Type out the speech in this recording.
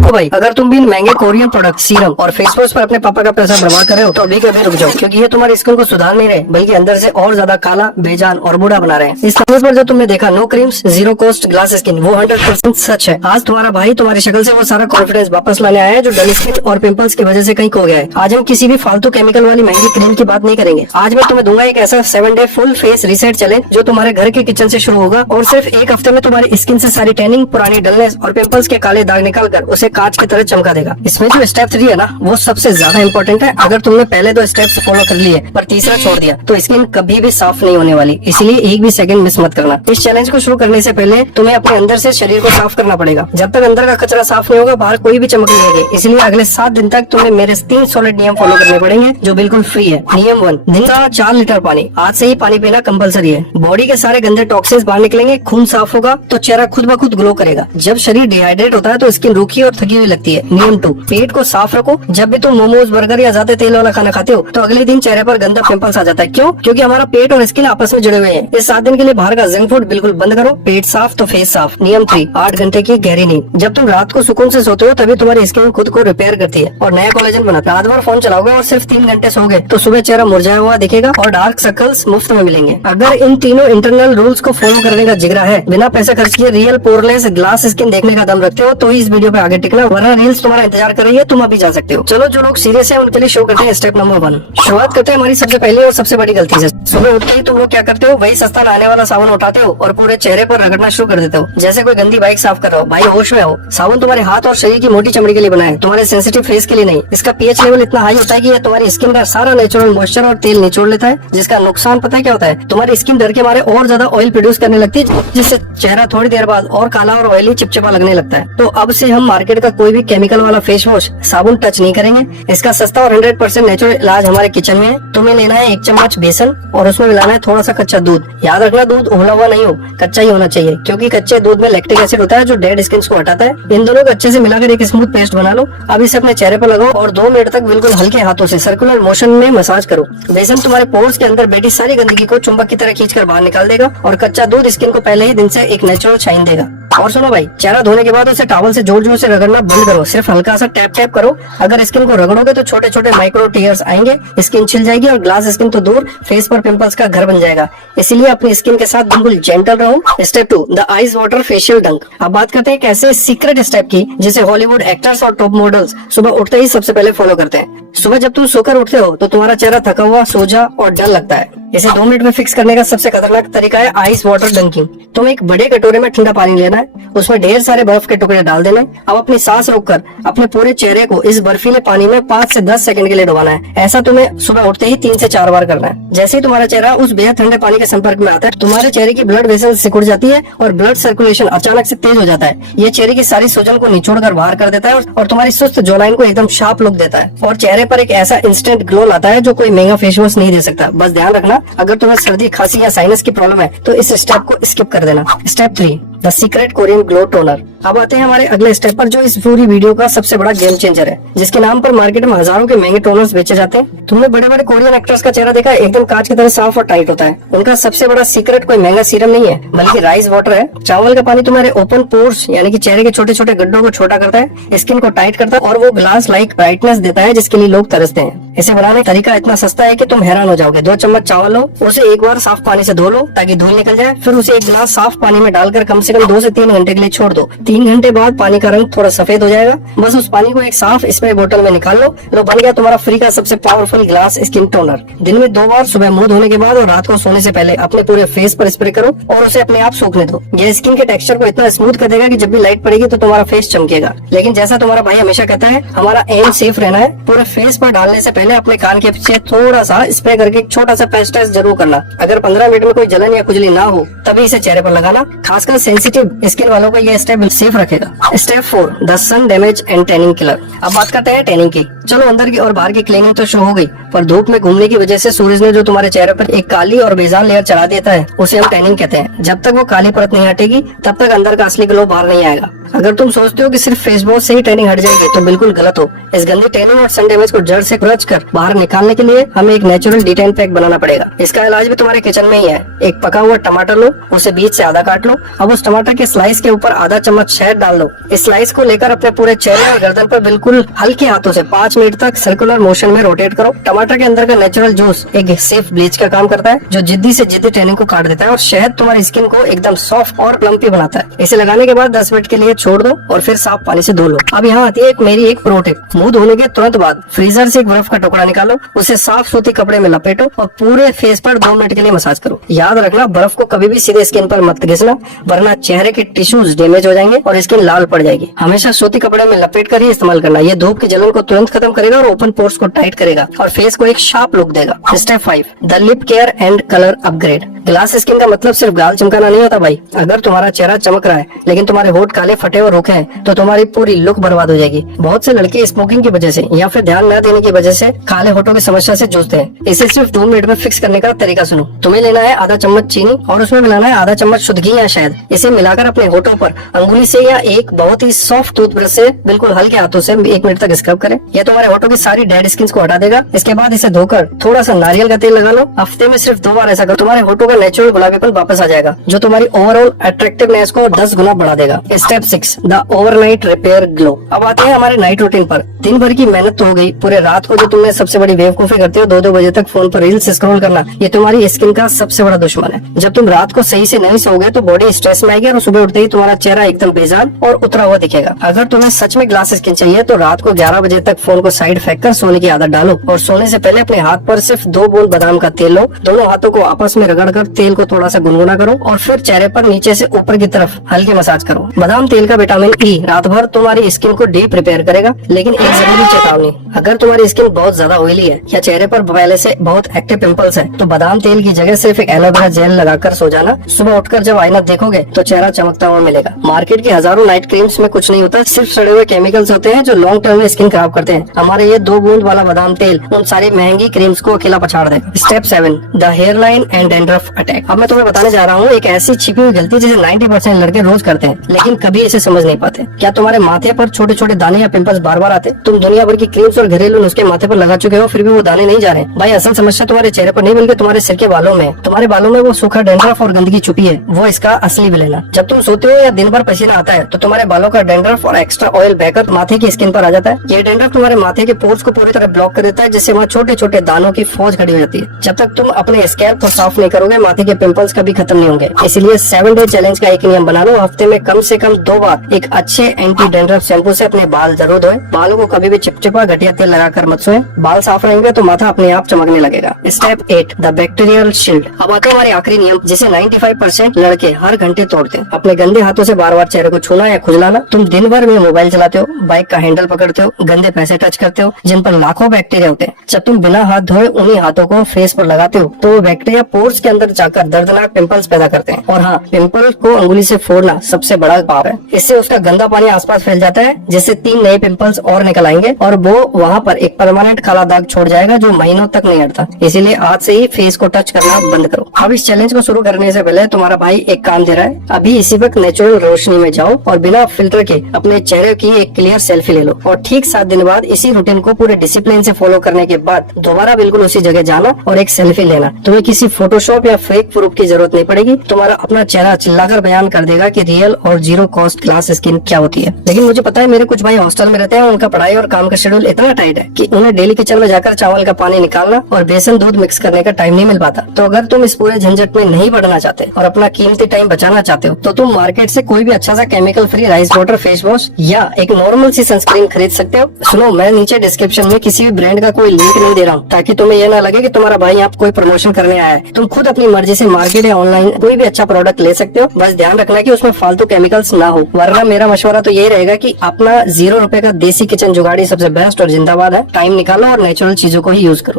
तो भाई अगर तुम भी इन महंगे कोरियन प्रोडक्ट, सीरम और फेस वॉश पर अपने पापा का पैसा बर्बाद कर रहे हो तो अभी कभी रुक जाओ, क्योंकि ये तुम्हारी स्किन को सुधार नहीं रहे बल्कि अंदर से और ज्यादा काला, बेजान और बूढ़ा बना रहे हैं। इस न्यूज़ पर जो तुमने देखा no creams zero cost glass skin, वो 100% सच है। आज तुम्हारा भाई तुम्हारी शक्ल से वो सारा कॉन्फिडेंस वापस लाने आया है जो डल स्किन और पिंपल्स की वजह से कहीं खो गया है। आज हम किसी भी फालतू केमिकल वाली महंगी क्रीम की बात नहीं करेंगे। आज मैं तुम्हें दूंगा एक ऐसा 7 day full face reset challenge जो तुम्हारे घर के किचन से शुरू होगा और सिर्फ एक हफ्ते में तुम्हारी स्किन से सारी टैनिंग, पुरानी डलनेस और पिंपल्स के काले दाग निकाल कर उसे कांच की तरह चमका देगा। इसमें जो स्टेप 3 है ना, वो सबसे ज्यादा इम्पोर्टेंट है। अगर तुमने पहले 2 स्टेप्स फॉलो कर लिए पर तीसरा छोड़ दिया तो स्किन कभी भी साफ नहीं होने वाली, इसलिए एक भी सेकंड मिस मत करना। इस चैलेंज को शुरू करने से पहले तुम्हें अपने अंदर से शरीर को साफ करना पड़ेगा। जब तक अंदर का कचरा साफ नहीं होगा बाहर कोई भी चमक नहीं आएगी। इसलिए अगले 7 दिन तक तुम्हें मेरे 3 सॉलिड नियम फॉलो करने पड़ेंगे जो बिल्कुल फ्री है। नियम 1, दिन का 4 लीटर पानी। आज से ही पानी पीना कंपलसरी है। बॉडी के सारे गंदे टॉक्सिन्स बाहर निकलेंगे, खून साफ होगा तो चेहरा खुद ब खुद ग्लो करेगा। जब शरीर डिहाइड्रेट होता है तो स्किन रूखी और थकी हुई लगती है। नियम 2, पेट को साफ रखो। जब भी तुम मोमोज, बर्गर या ज्यादा तेल वाला खाना खाते हो तो अगले दिन चेहरे पर गंदा पिंपल्स आ जाता है। क्यों? क्योंकि हमारा पेट और स्किन आपस में जुड़े हुए हैं। इस 7 दिन के लिए बाहर का जंक फूड बिल्कुल बंद करो। पेट साफ तो फेस साफ। नियम 3, 8 घंटे की गहरी नींद। जब तुम रात को सुकून से सोते हो तभी तुम्हारी स्किन खुद को रिपेयर करती है और नया कोलेजन बनाता है। रात भर फोन चलाओगे और सिर्फ 3 घंटे सोओगे तो सुबह चेहरा मुरझाया हुआ दिखेगा और डार्क सर्कल्स मुफ्त में मिलेंगे। अगर इन तीनों इंटरनल रूल्स को फॉलो करने का जिगरा है, बिना पैसा खर्च किए रियल पोरलेस ग्लास स्किन देखने का दम रखते हो तो इस वीडियो पे आगे टिकना, वरना रील्स तुम्हारा इंतजार कर रही है, तुम अभी जा सकते हो। चलो जो लोग सीरियस है उनके लिए शो करते हैं स्टेप नंबर 1। शुरुआत करते हैं हमारी सबसे पहली और सबसे बड़ी गलती से। सुबह उठते ही तुम लोग क्या करते हो? वही सस्ता नहाने वाला साबुन उठाते हो और पूरे चेहरे पर रगड़ना शुरू कर देते हो जैसे कोई गंदी बाइक साफ कर रहे हो। भाई होश में हो, साबुन तुम्हारे हाथ और शरीर की मोटी चमड़ी के लिए बना है, तुम्हारे सेंसिटिव फेस के लिए नहीं। इसका पीएच लेवल इतना हाई होता है कि यह तुम्हारी स्किन का सारा नेचुरल मॉइस्चर और तेल निचोड़ लेता है, जिसका नुकसान पता है क्या होता है? तुम्हारी स्किन डर के मारे और ज्यादा ऑयल प्रोड्यूस करने लगती है, जिससे चेहरा थोड़ी देर बाद और काला और ऑयली चिपचिपा लगने लगता है। तो अब से हम मार्केट का कोई भी केमिकल वाला फेस वॉश, साबुन टच नहीं करेंगे। इसका सस्ता और 100% नेचुरल इलाज हमारे किचन में है। तुम्हें लेना है 1 चम्मच बेसन और उसमें मिलाना है थोड़ा सा कच्चा दूध। याद रखना दूध उबला हुआ नहीं हो, कच्चा ही होना चाहिए, क्योंकि कच्चे दूध में लैक्टिक एसिड होता है जो डेड स्किन को हटाता है। इन दोनों को अच्छे से मिलाकर एक स्मूथ पेस्ट बना लो। अब इसे अपने चेहरे पर लगाओ और 2 मिनट तक बिल्कुल हल्के हाथों से सर्कुलर मोशन में मसाज करो। बेसन तुम्हारे पोर्स के अंदर बैठी सारी गंदगी को चुंबक की तरह खींचकर बाहर निकाल देगा और कच्चा दूध स्किन को पहले ही दिन से एक नेचुरल शाइन देगा। और सुनो भाई, चेहरा धोने के बाद उसे टॉवल से जोर जोर से रगड़ना बंद करो, सिर्फ हल्का सा टैप टैप करो। अगर स्किन को रगड़ोगे तो छोटे छोटे माइक्रो टीयर्स आएंगे, स्किन छिल जाएगी और ग्लास स्किन तो दूर फेस पर पिंपल्स का घर बन जाएगा। इसीलिए अपनी स्किन के साथ बिल्कुल जेंटल रहो। Step 2, the ice water facial डंक। अब बात करते हैं एक ऐसे सीक्रेट स्टेप की जिसे हॉलीवुड एक्टर्स और टॉप मॉडल्स सुबह उठते ही सबसे पहले फॉलो करते हैं। सुबह जब तुम सोकर उठते हो तो तुम्हारा चेहरा थका हुआ, सोजा और डल लगता है। इसे 2 मिनट में फिक्स करने का सबसे खतरनाक तरीका है आइस वाटर डंकिंग। तुम एक बड़े कटोरे में ठंडा पानी लेना है, उसमें ढेर सारे बर्फ के टुकड़े डाल देना है। अब अपनी सांस रोककर अपने पूरे चेहरे को इस बर्फीले पानी में 5 से 10 सेकंड के लिए डुबाना है। ऐसा तुम्हें सुबह उठते ही 3 से 4 बार करना है। जैसे ही तुम्हारा चेहरा उस बेहद ठंडे पानी के संपर्क में आता है, तुम्हारे चेहरे की ब्लड वेसल सिकुड़ जाती है और ब्लड सर्कुलेशन अचानक से तेज हो जाता है। ये चेहरे की सारी सूजन को निचोड़ कर बाहर कर देता है और तुम्हारी सुस्त जॉलाइन को एकदम शार्प लुक देता है और चेहरे पर एक ऐसा इंस्टेंट ग्लो लाता है जो कोई महंगा फेस वॉश नहीं दे सकता। बस ध्यान रखना, अगर तुम्हें सर्दी, खांसी या साइनस की प्रॉब्लम है तो इस स्टेप को स्किप कर देना। Step 3, the secret Korean glow toner. अब आते हैं हमारे अगले स्टेप पर जो इस पूरी वीडियो का सबसे बड़ा गेम चेंजर है, जिसके नाम पर मार्केट में हजारों के महंगे टोनर्स बेचे जाते हैं। तुमने बड़े बड़े कोरियन एक्टर्स का चेहरा देखा है, एकदम कांच की तरह साफ और टाइट होता है। उनका सबसे बड़ा सीक्रेट कोई महंगा सीरम नहीं है बल्कि राइस वाटर है। चावल का पानी तुम्हारे ओपन पोर्स यानी कि चेहरे के छोटे छोटे गड्ढों को छोटा करता है, स्किन को टाइट करता है और वो ग्लास लाइक ब्राइटनेस देता है जिसके लिए लोग तरसते हैं। इसे बनाने का तरीका इतना सस्ता है कि तुम हैरान हो जाओगे। 2 चम्मच चावल लो, उसे एक बार साफ पानी से धो लो ताकि धूल निकल जाए, फिर उसे एक गिलास साफ पानी में डालकर कम से कम 2 से 3 घंटे के लिए छोड़ दो। 3 घंटे बाद पानी का रंग थोड़ा सफेद हो जाएगा। बस उस पानी को एक साफ स्प्रे बोतल में निकाल लो। लो, बन गया तुम्हारा फ्री का सबसे पावरफुल ग्लास स्किन टोनर। दिन में 2 बार, सुबह मुंह धोने के बाद और रात को सोने से पहले अपने पूरे फेस पर स्प्रे करो और उसे अपने आप सूखने दो। ये स्किन के टेक्सचर को इतना स्मूथ कर देगा कि जब भी लाइट पड़ेगी तो तुम्हारा फेस चमकेगा। लेकिन जैसा तुम्हारा भाई हमेशा कहता है, हमारा एम सेफ रहना है। पूरे फेस पर डालने से पहले अपने कान के पीछे थोड़ा सा स्प्रे करके एक छोटा सा पैच टेस्ट जरूर करना। अगर 15 मिनट में कोई जलन या खुजली ना हो तभी इसे चेहरे पर लगाना। खासकर सेंसिटिव स्किन वालों का यह स्टेप सेफ रखेगा। Step 4, the sun damage and tanning killer. अब बात करते हैं टैनिंग की। चलो अंदर की और बाहर की क्लीनिंग तो शो हो गई, पर धूप में घूमने की वजह से सूरज ने जो तुम्हारे चेहरे पर एक काली और बेजान लेयर चढ़ा देता है उसे हम टैनिंग कहते हैं। जब तक वो काली परत नहीं हटेगी तब तक अंदर का असली ग्लो बाहर नहीं आएगा। अगर तुम सोचते हो कि सिर्फ फेस वॉश से ही टैनिंग हट जाएगी तो बिल्कुल गलत हो। इस गंदी टैनिंग और सन डैमेज को जड़ से खुरच कर बाहर निकालने के लिए हमें एक नेचुरल डिटेन पैक बनाना पड़ेगा। इसका इलाज भी तुम्हारे किचन में ही है। एक पका हुआ टमाटर लो, उसे बीच से आधा काट लो। अब उस टमाटर के स्लाइस के ऊपर आधा चम्मच शहद डाल दो। इस स्लाइस को लेकर अपने पूरे चेहरे और गर्दन पर बिल्कुल हल्के हाथों से 5 मिनट तक सर्कुलर मोशन में रोटेट करो। टमाटर के अंदर का नेचुरल जूस एक सेफ ब्लीच का काम करता है जो जिद्दी से जिद्दी टैनिंग को काट देता है, और शहद तुम्हारी स्किन को एकदम सॉफ्ट और प्लम्पी बनाता है। इसे लगाने के बाद 10 मिनट के लिए छोड़ दो और फिर साफ पानी से धो लो। अब यहाँ आती है मेरी एक प्रो टिप। मुंह धोने के तुरंत बाद फ्रीजर से एक बर्फ का टुकड़ा निकालो, उसे साफ सूती कपड़े में लपेटो और पूरे फेस पर 2 मिनट के लिए मसाज करो। याद रखना, बर्फ को कभी भी सीधे स्किन पर मत घिसना, वरना चेहरे के टिश्यूज डैमेज हो जाएंगे और स्किन लाल पड़ जाएगी। हमेशा सूती कपड़े में लपेट कर ही इस्तेमाल करना। ये धूप की जलन को तुरंत खत्म करेगा और ओपन पोर्स को टाइट करेगा और फेस को एक शार्प लुक देगा। Step 5, the lip care and colour upgrade. Glass skin का मतलब सिर्फ गाल चमकाना नहीं होता भाई। अगर तुम्हारा चेहरा चमक रहा है लेकिन तुम्हारे होठ काले फटे और रुखे हैं तो तुम्हारी पूरी लुक बर्बाद हो जाएगी। बहुत से लड़के स्मोकिंग की वजह से या फिर ध्यान न देने की वजह से काले होठों की समस्या से जूझते हैं। इसे सिर्फ 2 मिनट में फिक्स करने का तरीका सुनो। तुम्हें लेना है आधा चम्मच चीनी और उसमें मिलाना है आधा चम्मच शुद्ध घी या शहद। इसे मिलाकर अपने होठों पर अंगुली से या एक बहुत ही सॉफ्ट टूथब्रश से बिल्कुल हल्के हाथों से 1 मिनट तक स्क्रब करें। यह तुम्हारे होठों की सारी डेड स्किन को हटा देगा। इसके बाद इसे धोकर थोड़ा सा नारियल का तेल लगा लो। हफ्ते में सिर्फ 2 बार ऐसा करो, तुम्हारे होठों का नेचुरल गुलाबीपन वापस आ जाएगा जो तुम्हारी ओवरऑल अट्रैक्टिवनेस को 10 गुना बढ़ा देगा। Step 6, the overnight repair glow. अब आते हैं हमारे नाइट रूटीन पर। दिन भर की मेहनत तो हो गई, पूरे रात को जो तुमने सबसे बड़ी बेवकूफी करते हो 2-2 बजे तक फोन पर रील्स स्क्रॉल करना, ये तुम्हारी स्किन का सबसे बड़ा दुश्मन है। जब तुम रात को सही से नहीं सोओगे तो बॉडी स्ट्रेस में आएगी और सुबह उठते ही तुम्हारा चेहरा एकदम बेजान और उतरा हुआ दिखेगा। अगर तुम्हें सच में ग्लास स्किन चाहिए तो रात को 11 बजे तक फोन को साइड फेंक कर सोने की आदत डालो और सोने से पहले अपने हाथ पर सिर्फ 2 बूंद बादाम का तेल लो। दोनों हाथों को आपस में रगड़कर तेल को थोड़ा सा गुनगुना करो और फिर चेहरे पर नीचे से ऊपर की तरफ हल्के मसाज करो। बादाम तेल का विटामिन ई रात भर तुम्हारी स्किन को डीप रिपेयर करेगा। लेकिन एक जरूरी चेतावनी, अगर तुम्हारी स्किन बहुत ज्यादा ऑयली है या चेहरे पर पहले से बहुत एक्टिव पिंपल्स है तो बादाम तेल की जगह सिर्फ एक एलोवेरा जेल लगाकर सो जाना। सुबह उठकर जब आईना देखोगे तो चेहरा चमकता हुआ मिलेगा। मार्केट की हजारों नाइट क्रीम्स में कुछ नहीं होता, सिर्फ सड़े हुए केमिकल्स होते हैं जो लॉन्ग टर्म में स्किन खराब करते हैं। हमारे ये 2 बूंद वाला बादाम तेल उन सारी महंगी क्रीम्स को अकेला पछाड़ देगा। Step 7, the hair line and dandruff attack. अब मैं तुम्हें बताने जा रहा हूँ एक ऐसी छिपी हुई गलती जिसे 90% लड़के रोज करते हैं लेकिन कभी इसे समझ नहीं पाते। क्या तुम्हारे माथे पर छोटे छोटे दाने या पिंपल्स बार बार आते? तुम दुनिया भर की क्रीम्स और घरेलू नुस्खे माथे पर लगा चुके हो फिर भी वो दाने नहीं जा रहे? भाई असल समस्या तुम्हारे चेहरे पर नहीं बल्कि तुम्हारे सिर के बालों में। तुम्हारे बालों में वो सूखा डैंड्रफ और गंदगी छुपी है, वो इसका असली विलेन है। जब तुम सोते हो या दिन भर पसीना आता है तो तुम्हारे बालों का डैंड्रफ और एक्स्ट्रा ऑयल बहकर माथे की स्किन पर आ जाता है। ये डैंड्रफ तुम्हारे माथे के पोर्स को पूरी तरह ब्लॉक कर देता है जिससे वहाँ छोटे छोटे दानों की फौज खड़ी हो जाती है। जब तक तुम अपने स्कैल्प को साफ नहीं करोगे माथे के पिंपल्स कभी खत्म नहीं होंगे। इसलिए 7 डे चैलेंज का एक नियम बना लो, हफ्ते में कम से कम 2 बार एक अच्छे एंटी डैंड्रफ शैम्पू से अपने बाल जरूर धोएं। बालों को कभी भी चिपचिपा घटिया तेल लगाकर मत सोएं। बाल साफ रहेंगे तो माथा अपने आप चमकने लगेगा। Step 8, the bacterial shield. अब आते हैं हमारे आखिरी नियम जिसे 95% लड़के हर घंटे तोड़ते हैं। अपने गंदे हाथों से बार बार चेहरे को छूना या खुजलाना। तुम दिन भर में मोबाइल चलाते हो, बाइक का हैंडल पकड़ते हो, गंदे पैसे टच करते हो जिन पर लाखों बैक्टीरिया होते हैं। जब तुम बिना हाथ धोए उन्हीं हाथों को फेस पर लगाते हो तो वो बैक्टीरिया पोर्स के अंदर जाकर दर्दनाक पिंपल्स पैदा करते हैं। और हाँ, पिंपल को अंगुली से फोड़ना सबसे बड़ा पाप है। इससे उसका गंदा पानी आसपास फैल जाता है जिससे 3 नए पिंपल्स और निकल आएंगे और वो वहाँ पर एक परमानेंट काला दाग छोड़ जाएगा जो महीनों तक नहीं हटता। इसीलिए आज से ही फेस को टच करना बंद करो। अब इस चैलेंज को शुरू करने से पहले तुम्हारा भाई एक काम दे रहा है। अभी इसी वक्त नेचुरल रोशनी में जाओ और बिना फिल्टर के अपने चेहरे की एक क्लियर सेल्फी ले लो और ठीक 7 दिन बाद इसी रूटीन को पूरे डिसिप्लिन से फॉलो करने के बाद दोबारा बिल्कुल उसी जगह जाना और एक सेल्फी लेना। तुम्हें किसी फोटोशॉप या फेक प्रूफ की जरूरत नहीं पड़ेगी। तुम्हारा अपना चेहरा चिल्लाकर बयान कर देगा कि रियल और जीरो कॉस्ट ग्लास स्किन क्या होती है। लेकिन मुझे पता है मेरे कुछ भाई हॉस्टल में रहते हैं, उनका पढ़ाई और काम का शेड्यूल इतना टाइट है कि उन्हें डेली किचन में जाकर चावल का पानी निकालना और बेसन दूध मिक्स करने का टाइम नहीं मिल पाता। तो अगर तुम इस पूरे झंझट में नहीं पड़ना चाहते और अपना कीमती टाइम बचाना चाहते हो तो तुम मार्केट से कोई भी अच्छा सा chemical free rice water face wash या एक नॉर्मल सी सनस्क्रीन खरीद सकते हो। सुनो, मैं नीचे डिस्क्रिप्शन में किसी भी ब्रांड का कोई लिंक नहीं दे रहा हूँ ताकि तुम्हें यह ना लगे कि तुम्हारा भाई यहाँ कोई प्रमोशन करने आया है। तुम खुद अपनी मर्जी से मार्केट या ऑनलाइन कोई भी अच्छा प्रोडक्ट ले सकते हो, बस ध्यान रखना कि उसमें फालतू केमिकल्स ना हो। वरना मेरा मशवरा तो यही रहेगा कि अपना 0 रुपए का देसी किचन जुगाड़ी सबसे बेस्ट और जिंदाबाद है। टाइम निकालो और नेचुरल चीजों को ही यूज करो।